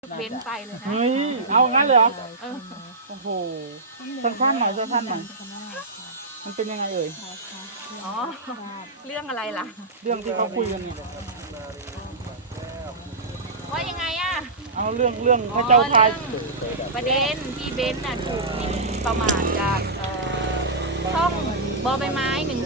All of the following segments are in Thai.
เว้นไปเลยนะเฮ้ย เอางั้นเลยเหรอเออโอ้โหสั้นๆหน่อยสั้นๆหน่อยมันเป็นยังไงเอ่ยอ๋อ เรื่องอะไรล่ะเรื่องที่เขาคุยกันนี่ว่ายังไงอะเอาเรื่องพระเจ้าพายประเด็นที่เบนซ์น่ะถูกหมิ่นประมาทจากช่องบอใบไม้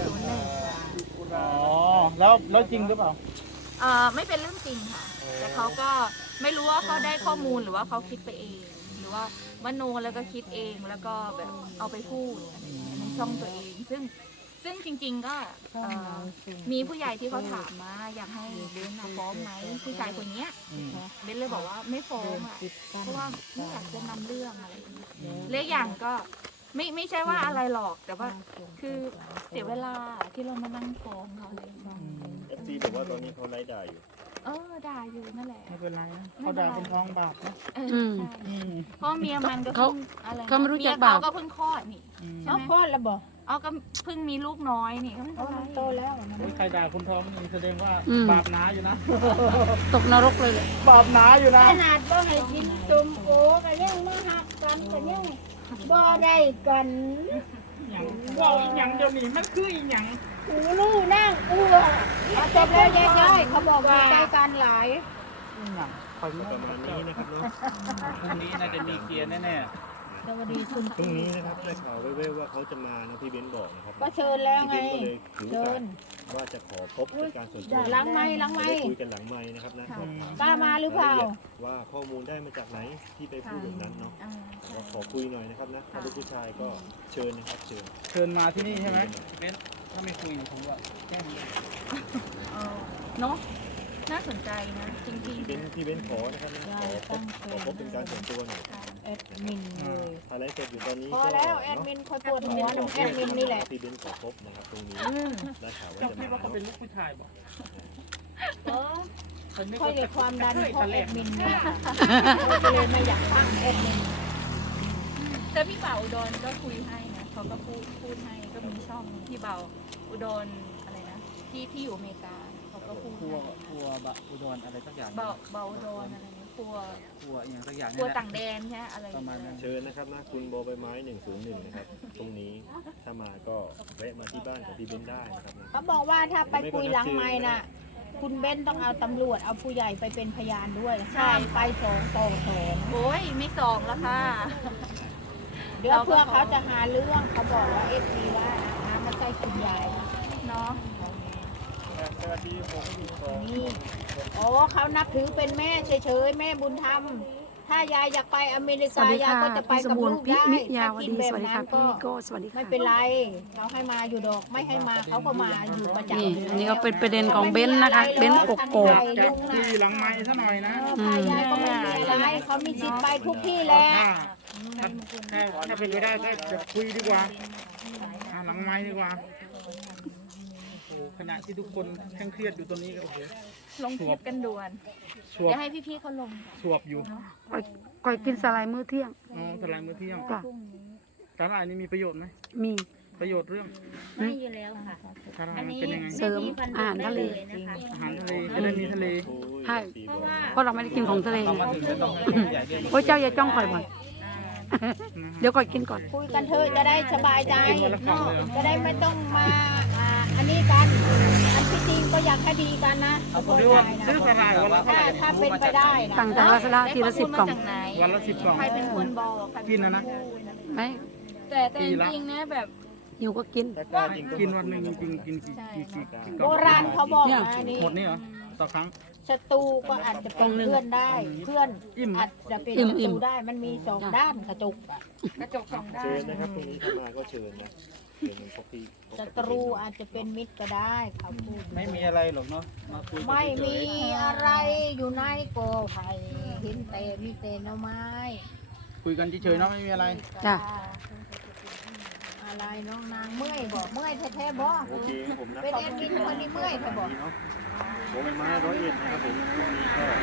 101 อ๋อ แล้วจริงหรือเปล่าไม่เป็นเรื่องจริงค่ะ แต่เขาก็ไม่รู้ว่าเขาได้ข้อมูลหรือว่าเขาคิดไปเอง หรือว่ามโนแล้วก็คิดเองแล้วก็แบบเอาไปพูดในช่องตัวเอง ซึ่งจริงๆก็มีผู้ใหญ่ที่เขาถามมาอยากให้เบนซ์น่ะฟ้องไหมผู้ชายคนเนี้ย เบนเลยบอกว่าไม่ฟ้องอ่ะเพราะว่าไม่อยากจะนำเรื่องอะไรอย่างเงี้ยเรื่องอย่างก็ไม่ใช่ว่าอะไรหรอกแต่ว่าคือเสียเวลาที่เรามานั่งฟ้องเขาอะไรอย่างเงี้ย FC บอกว่าตอนนี้เขาไล่ด่าอยู่ด่าอยู่นั่นแหละไม่เป็นไรนะเขาด่าเป็นท้องบาปนะใช่อืมเพราะเมียมันก็เขาเพิ่งอะไรนะเขาไม่รู้จักเมียบาปเขาก็เพิ่งคลอดนี่อืมใช่เอาไหมคลอดแล้วบ่เอาก็เพิ่งมีลูกน้อยนี่ก็ไม่เอาเป็นไรมันโตแล้วนะโอ้ยใครด่าคนท้องนี่แสดงว่าอืมบาปหนาอยู่นะตกนรกเลยแหละบาปหนาอยู่นะขนาดบ่ให้กินตุ่มโอก็ยังมาหักกันก็ยังบ่ได้กันอย่างว่าอีหยังเดี๋ยวนี้มันคืออีหยังหูลู่นั่งอ้วเอาจบแล้วยายๆเขาบอกว่าใจกันหลายอีหยังคอยไม่ประมาณนี้นะครับเนาะพรุ่งนี้น่าจะมีเคลียร์แน่สวัสดีคุณพรุ่งนี้นะครับได้ข่าวแว่วๆว่าเขาจะมานะพี่เบนซ์บอกนะครับก็เชิญแล้วพี่ไงเบนซ์ก็เลยถือโอกาสว่าจะขอพบเป็นการส่วนตัวหลังไม้หลังจะไม้ได้คุยกันหลังไม้นะครับนะกล้ามาหรือเปล่าว่าข้อมูลได้มาจากไหนที่ไปพูดแบบนั้นเนาะอ่าว่าขอคุยหน่อยนะครับนะถ้าเป็นผู้ชายก็เชิญนะครับเชิญๆเชิญมาที่นี่ใช่ไหมเบนถ้าไม่คุยผมว่าแจ้งเนาะน่าสนใจนะจริงพี่เบนซ์ขอนะครับนะขอพบเป็นการส่วนตัวหน่อยแอดมินเลยอะไรเสร็จอยู่ตอนนี้พอก็แล้วแอดมินคอยปวดหัวน้ำแอดมินนี่แหละพี่เบนซ์ขอพบนะครับตรงนี้ได้ข่าวว่าเจ้าจะคิดมาว่าเขาเป็นลูกผู้ชายบอกเออฉันนึกค่อยว่าเด็กความดันเคยเพราะทะเลแอดมินเนี่ยค่ะก็เลยไม่อยากฟังแอดมินๆแต่พี่เบาอุดรก็คุยให้นะเขาก็พูดให้ก็มีช่องพี่เบาอุดรอะไรนะที่อยู่อเมริกาเขาก็พูดกลัวให้กลัวบะอุดรอะไรสักอย่างเบาอุดรอะไรเนี่ยกลัวกลัวอย่างสักอย่างกนี่ลัวแหละต่างแดนใช่ไหมอะไรประมาณนั้นเชิญนะครับนะคุณบอใบไม้101นะครับตรงนี้ถ้ามาก็แวะมาที่บ้านของพี่เบนซ์ได้นะครับนะเขาบอกว่าถ้าไปคุยหลังไม้น่ะ คุณเบ้นต้องเอาตำรวจเอาผู้ใหญ่ไปเป็นพยานด้วยห้ามไปสองต่อสองโอ้ยไม่สองแล้วค่ะเดี๋ยวเพื่อเขาจะหาเรื่องเขาบอกว่าเอฟซีว่านะไม่ใช่คุณยายเนาะสวัสดีผมอยู่สองนี่โอ้เขานับถือเป็นแม่เฉยๆแม่บุญธรรมถ้ายายอยากไปอเมริสวักาสดียายค่ะก็จะไปพี่สมกับบูรลูณ์กพี่ได้มิยาถ้าว กินดีแบสบวัสดีนั้ค่ะนก็พี่โก้สวัสดีค่ะไม่เป็นไรเขาให้มาอยู่ดอกไม่ให้มาเขาก็มาอยู่ประจำนี่ยู่อันนี้ก็เป็นประเด็นของเบนซ์นะคะเบนซ์กกโกกจะคุยหลังไม้ซะหน่อยนะพายายก็ไม่มีอะไรเขามีสิทธิ์ไปทุกที่แหละถ้าเป็นไปได้ก็จะคุยดีกว่าหลังไม้ดีกว่าโอ้ขณะที่ทุกคนเคร่งเครียดอยู่ตรงนี้โอ้โหลงคลิปกันด่วนสวบเดี๋ยวให้พี่ๆเขาลงสวบอยู่ก่อยกินสไลด์มื้อเที่ยงอ๋อสลายมื้อเที่ยงจ้ะสาหร่ายนี่มีประโยชน์ไหมมีประโยชน์เรื่องไม่อยู่แล้วค่ะสาหร่ายมันเป็นยังไงเสริมอาหารทะเลนะคะอาหารทะเลจะได้มีทะเลใช่พี่เพบราะอกว่าเพราะเราไม่ได้กินของทะเลเรามาถึงแล้วต้องให้ใหญ่เด่นโอ้ยเจ้าอย่าจ้องข่อยบ่อยเดี๋ยวก่อยกินก่อนคุยกันเถอะจะได้สบายใจกินวันละกล่องเลยเหรอจะได้ไม่ต้องมาอันนี้กันอันที่จริงก็อยากให้ดีกันนะขอโทษซื้อใจนะซื้อสาหร่ายวันละเท่าไหร่ถ้าเป็นไปได้นะสั่งจากลาซาด้าทีละได้ข้อมู 10 กล่องมาจากไหนวันละ10 กล่องใครเป็นคนบอกใครเป็กินนะนะไม่แต่จริงๆนะแบบหิวก็กินแต่กล้าจริงกินวันหนึ่งจริงกินกี่กโบล่องราณเขาบอกเนี่ยมานี่หมดนี่เหรอต่อครั้งศัตรูก็อาจจะเป็นเพื่อนได้ เพื่อนอิ่มอาจจะเป็นอิ่มศัอิ่ตมรูได้มันมีสองด้านกระจกอะกระจกสองด้าเชิญนนะครับตรงนี้ถ้ามาก็เชิญนะเชิญเป็นพวกพี่ศัตรูอาจจะเป็นมิตรก็ได้เขาพูดไม่มีอะไรหรอกเนาะมาคุยกันไม่มีอะไรอยู่ในกอไผ่เห็นแต่มีแต่หน่อไม้คุยกันเฉยๆเนาะไม่มีอะไรจ้ะอะไรน้องนางเมื่อยบอกเมื่อยแท้ๆบอกโอเคครับผมนะเป็นแอดมินคนนี้เมื่อยแท้บอกเนาะโบใบไม้101นะครับผมตรงนี้ก็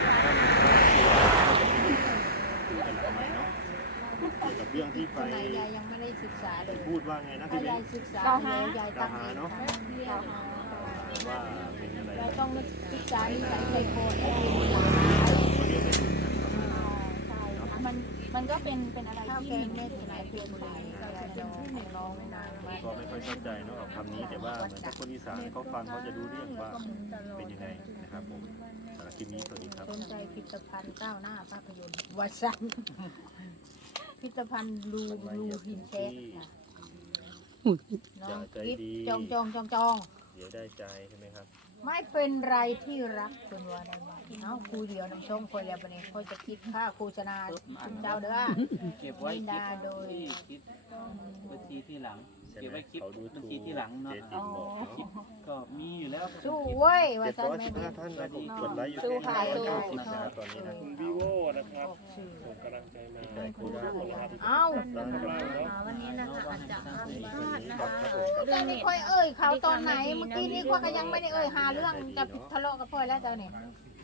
คุยกันหลังไม้เนาะเกี่ยวกับเรื่องที่ไปคนไหนยายยังไม่ได้ศึกษาเลยพูดว่าไงนะถ้าพี่เบยายนซ์ศึกษาแล้วยายตั้งเองเนาะค่ะว่าเป็นอะไรเราต้องศึกษานิสัยใจคอแอดมินมันก็เป็นอะไรข้าวแกที่งเม็ดอะไรเป็นขายเราจะเป็นผู้น้องนางก็ไม่ค่อยเข้าใจเนาะกับคำนี้แต่ว่าเหมือนกับคนอีสานเขาฟังเขาจะรู้เรื่องว่าเป็นยังไงนะครับผมสำหรับคลิปนี้สวัสดีครับสนใจผลิตภัณฑ์ก้าวหน้าภาพยนตร์วัสันผลิตภัณฑ์ลูพินเชสค่ะน้องคิดจองเดี๋ยวได้ใจใช่ไหมครับไม่เป็นไรที่รักคุณวาได้ไหมเนาะครูเดียวน้ำส้มคนแล้ววันนี้เขาจะคิดค่าโฆษณาคุณเจ้าเด้อเก็บไว้ลินคิดาดโดยที่คิดบัญชีที่หลังใช่เก็บไหมไว้คิดเขาดูบัญถูชีกที่หลังเนาะเจ๊ติ๋มบอกเนาะก็มีอยู่แล้วสู้เว้ยว่าสันแม่ 715 เบ็ดท่านนะผมกดไลค์อยู่สู้ที่ค่ะสู้ 590นะครับตอนนี้นะวีโวนะครับส่งกำลังใจมาใจโคราชนะครับเอ้าวันนี้นะคะอาจจะพลาดนะครัคะบผมครับจะนี่ค่อยเอ่ยเขาตอนไหนเมื่อกี้นี้ค่อยก็ยังไม่ได้เอ่ยหาเรื่องจะทะเลาะกับพ่อยแล้วเจ้าเนี่ย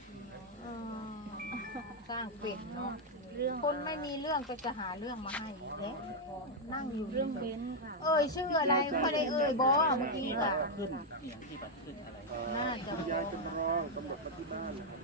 สร้างเป็ดเนาะคนไม่มีเรื่องก็จะหาเรื่องมาให้อีกแล้วนั่งอยู่เรื่องเบ้นค่ะเอ่ยชื่ออะไรค่อยได้เอ่ยบอเมื่อกี้ค่ะขึ้นอย่างที่บัตรขึ้นอะไรน่าจะยายจำลองตำรวจมาที่บ้านนะครับ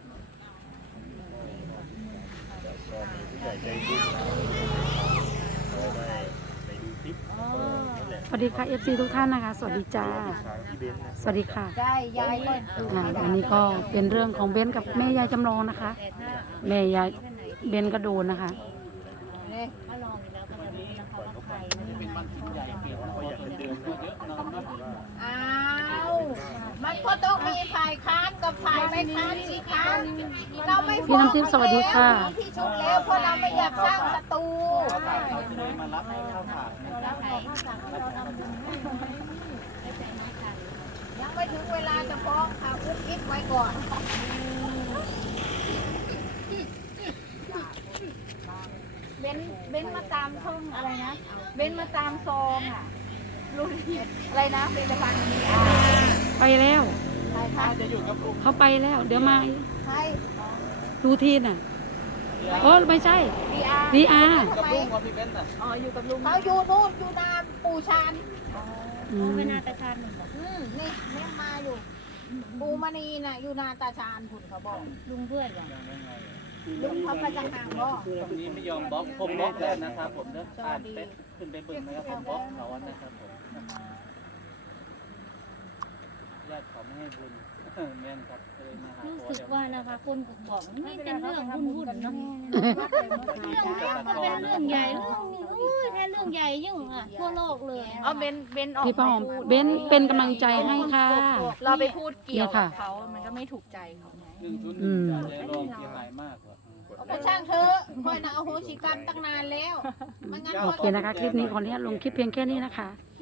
แล้วก็มีผู้ใหญ่ใจบุญเราได้ไปดูคลิปนั่นแหละสวัสดีค่ะ FC ทุกท่านนะคะ สวัสดีจ้าพี่เบนนะสวัสดีค่ะได้ยายก็ดูวันนี้ก็เป็นเรื่องของเบนกับแม่ยายจำลองนะคะ แม่ยายเบนก็โดนนะคะเนี่ยวันนี้ก่อนเข้าไปจะเป็นวันที่ใหญ่เปลี่ยนพออยากจะเดินก็เยอะนะครับเนาะอ้าวมันก็ต้องมีฝ่ายค้านกับฝ่ายไม่ค้านสิคะเราไม่พี่น้ำทิพย์สวัสดีค่ะที่สุดแล้วเพราะเราไม่อยากสร้างศัตรูเขาจะได้มารับข้าวสารนะครับยังไม่ถึงเวลาจะฟ้องค่ะอุบอิบไว้ก่อนเบนมาตามช่องอะไรนะ เบนมาตามซองอ่ะรู้อะไรนะผลิตภัณฑ์นี้ไปแล้วใครคะจะอยู่กับลุงเขาไปแล้ว เดี๋ยวมาใครดูทีน่ะโอ้ไม่ใช่ VR VR ทำไมลุงกับพี่เบนซ์น่ะอ๋ออยู่กับลุงเขาอยู่นู่นอยู่นาปูชานอืมนี่เนี่ยมาอยู่ปูมณีน่ะอยู่นาตาชานคุณเขาบอกลุงเพื่อนอย่างลุงเขาไปจังห่างบ่ตรงนี้ไม่ยอมบล็อกผมบล็อกแล้วนะครับผมเด้ออ่านเฟซขึ้นไปเบิ่งนะครับผมบล็อกเขานะครับผมญาติเขาไม่ให้บุญแม่นครับเลยมาหารู้สึกว่านะคะคนกบอกไม่เป็นเรื่องวุ่นๆเนาะเรื่องก็เป็นเรื่องใหญ่เรื่องอุ้ยแค่เรื่องใหญ่ยิ่งอ่ะทั่วโลกเลยเอาเบนออกพี่ป้าหอมไปพูดเบนเป็นกำลังใจให้ค่ะเราไปพูดเกี่ยวเนี่ยกัค่ะบเขามันก็ไม่ถูกใจเขาไง 101ใจร้องเสียหายมากว่ะเอาไปช่างเถอะคอยน่ะเอาโหสิกรรมตั้งนานแล้วไม่งั้นโอเคนะคะ คลิปนี้ขออนุญาตลงคลิปเพียงแค่นี้นะคะ